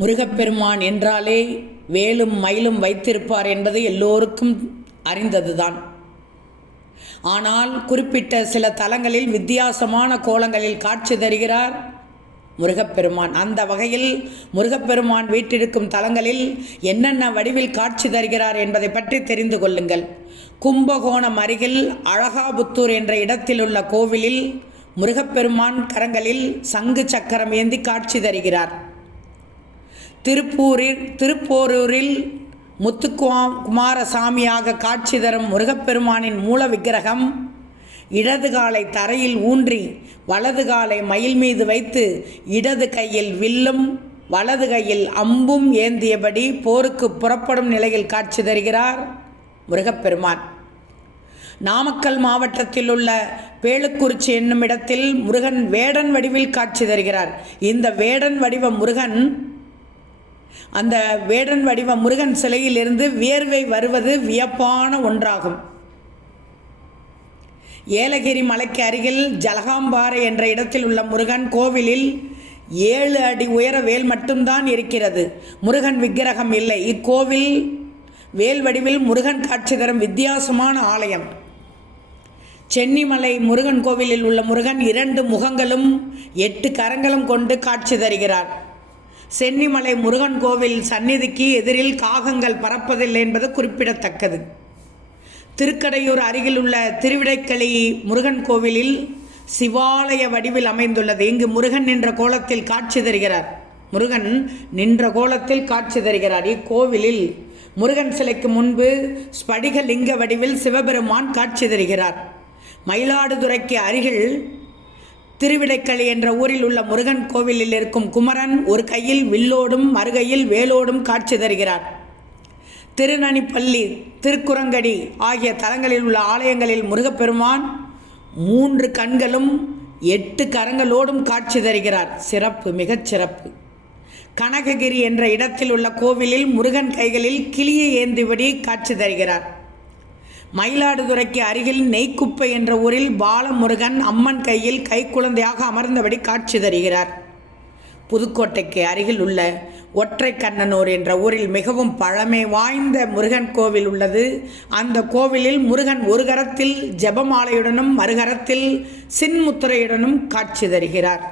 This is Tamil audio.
முருகப்பெருமான் என்றாலே வேலும் மயிலும் வைத்திருப்பார் என்பது எல்லோருக்கும் அறிந்ததுதான். ஆனால் குறிப்பிட்ட சில தலங்களில் வித்தியாசமான கோலங்களில் காட்சி தருகிறார் முருகப்பெருமான். அந்த வகையில் முருகப்பெருமான் வீற்றிருக்கும் தலங்களில் என்னென்ன வடிவில் காட்சி தருகிறார் என்பதை பற்றி தெரிந்து கொள்ளுங்கள். கும்பகோணம் அருகில் அழகாபுத்தூர் என்ற இடத்தில் உள்ள கோவிலில் முருகப்பெருமான் கரங்களில் சங்கு சக்கரம் ஏந்தி காட்சி தருகிறார். திருப்போரூரில் முத்துக்குமாரசாமியாக காட்சி தரும் முருகப்பெருமானின் மூல விக்கிரகம் இடது காலை தரையில் ஊன்றி வலது காலை மயில் மீது வைத்து இடது கையில் வில்லும் வலது கையில் அம்பும் ஏந்தியபடி போருக்கு புறப்படும் நிலையில் காட்சி தருகிறார் முருகப்பெருமான். நாமக்கல் மாவட்டத்தில் உள்ள பேளுக்குறிச்சி என்னும் இடத்தில் முருகன் வேடன் வடிவில் காட்சி தருகிறார். இந்த வேடன் வடிவ முருகன் சிலையிலிருந்து வியர்வை வருவது வியப்பான ஒன்றாகும். ஏலகிரி மலைக்கு அருகில் ஜலகாம்பாறை என்ற இடத்தில் உள்ள முருகன் கோவிலில் 7 அடி உயர வேல் மட்டும்தான் இருக்கிறது. முருகன் விக்கிரகம் இல்லை. இக்கோவில் வேல் வடிவில் முருகன் காட்சி தரும் வித்தியாசமான ஆலயம். சென்னிமலை முருகன் கோவிலில் உள்ள முருகன் 2 முகங்களும் 8 கரங்களும் கொண்டு காட்சி தருகிறார். சென்னிமலை முருகன் கோவில் சந்நிதிக்கு எதிரில் காகங்கள் பறப்பதில்லை என்பது குறிப்பிடத்தக்கது. திருக்கடையூர் அருகில் உள்ள திருவிடைக்களி முருகன் கோவிலில் சிவாலய வடிவில் அமைந்துள்ளது. இங்கு முருகன் நின்ற கோலத்தில் காட்சி தருகிறார். இக்கோவிலில் முருகன் சிலைக்கு முன்பு ஸ்படிக லிங்க வடிவில் சிவபெருமான் காட்சி தருகிறார். மயிலாடுதுறைக்கு அருகில் திருவிடைக்களி என்ற ஊரில் உள்ள முருகன் கோவிலில் இருக்கும் குமரன் ஒரு கையில் வில்லோடும் மறுகையில் வேலோடும் காட்சி தருகிறார். திருநனிப்பள்ளி, திருக்குரங்கடி ஆகிய தலங்களில் உள்ள ஆலயங்களில் முருகப்பெருமான் 3 கண்களும் 8 கரங்களோடும் காட்சி தருகிறார். சிறப்பு, மிகச் சிறப்பு. கனககிரி என்ற இடத்தில் உள்ள கோவிலில் முருகன் கைகளில் கிளியை ஏந்தியபடி காட்சி தருகிறார். மயிலாடுதுறைக்கு அருகில் நெய்க்குப்பை என்ற ஊரில் பாலமுருகன் அம்மன் கையில் கைக்குழந்தையாக அமர்ந்தபடி காட்சி தருகிறார். புதுக்கோட்டைக்கு அருகில் உள்ள ஒற்றைக்கண்ணனூர் என்ற ஊரில் மிகவும் பழமை வாய்ந்த முருகன் கோவில் உள்ளது. அந்த கோவிலில் முருகன் ஒரு கரத்தில் ஜெபமாலையுடனும் மறுகரத்தில் சின்முத்திரையுடனும் காட்சி தருகிறார்.